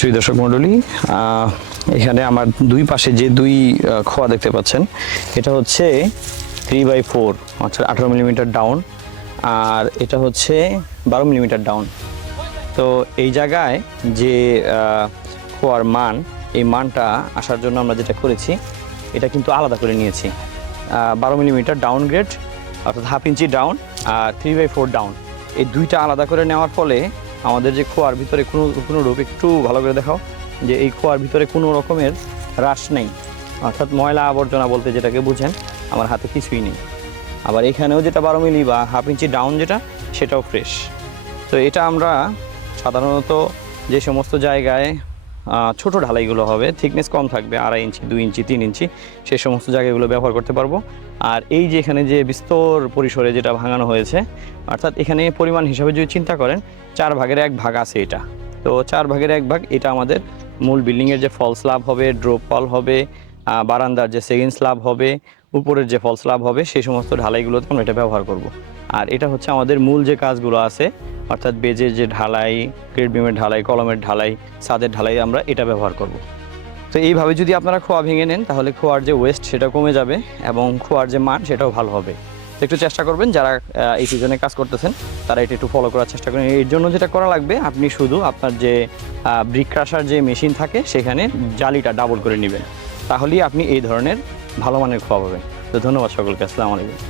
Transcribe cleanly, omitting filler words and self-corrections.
সুপ্রিয় দর্শক মণ্ডলী, এখানে আমার দুই পাশে যে দুই খোয়া দেখতে পাচ্ছেন, এটা হচ্ছে 3/4 অর্থাৎ 18 মিলিমিটার ডাউন, আর এটা হচ্ছে 12 মিলিমিটার ডাউন। তো এই জায়গায় যে খোয়ার মান, এই মানটা আসার জন্য আমরা যেটা করেছি, এটা কিন্তু আলাদা করে নিয়েছি। 12 মিলিমিটার ডাউন গ্রেড অর্থাৎ হাফ ইঞ্চি ডাউন আর 3/4 ডাউন, এই দুইটা আলাদা করে নেওয়ার ফলে আমাদের যে খোয়ার ভিতরে কোনো রূপ, একটু ভালো করে দেখাও যে এই খোয়ার ভিতরে কোনো রকমের হ্রাস নেই, অর্থাৎ ময়লা আবর্জনা বলতে যেটাকে বুঝেন, আমার হাতে কিছুই নেই। আবার এখানেও যেটা 12 মিলি বা হাফ ইঞ্চি ডাউন যেটা, সেটাও ফ্রেশ। তো এটা আমরা সাধারণত যে সমস্ত জায়গায় ছোট ঢালাইগুলো হবে, থিকনেস কম থাকবে, 2.5 ইঞ্চি, 2 ইঞ্চি, 3 ইঞ্চি, সেই সমস্ত জায়গাগুলো ব্যবহার করতে পারবো। আর এই যে এখানে যে বিস্তর পরিসরে যেটা ভাঙানো হয়েছে, অর্থাৎ এখানে পরিমাণ হিসাবে যদি চিন্তা করেন 4 ভাগের 1 ভাগ আছে এটা। তো 4 ভাগের 1 ভাগ এটা আমাদের মূল বিল্ডিংয়ের যে ফল স্ল্যাব হবে, ড্রপ ওয়াল হবে, বারান্দার যে সেকেন্ড স্ল্যাব হবে, উপরের যে ফল স্ল্যাব হবে, সেই সমস্ত ঢালাইগুলোতে আমরা এটা ব্যবহার করব। আর এটা হচ্ছে আমাদের মূল যে কাজগুলো আছে, অর্থাৎ বেজের যে ঢালাই, গ্রেড বিমের ঢালাই, কলমের ঢালাই, ছাদের ঢালাই, আমরা এটা ব্যবহার করব। তো এইভাবে যদি আপনারা খোয়া ভেঙে নেন, তাহলে খোয়ার যে ওয়েস্ট সেটা কমে যাবে এবং খোয়ার যে মান সেটাও ভালো হবে। তো একটু চেষ্টা করবেন, যারা এই সিজনে কাজ করতেছেন তারা এটা একটু ফলো করার চেষ্টা করেন। এর জন্য যেটা করা লাগবে, আপনি শুধু আপনার যে ব্রিক ক্রাশার যে মেশিন থাকে, সেখানে জালিটা ডাবল করে নেবেন, তাহলেই আপনি এই ধরনের ভালো মানের খোয়া পাবেন। তো ধন্যবাদ সকলকে, আসসালামু আলাইকুম।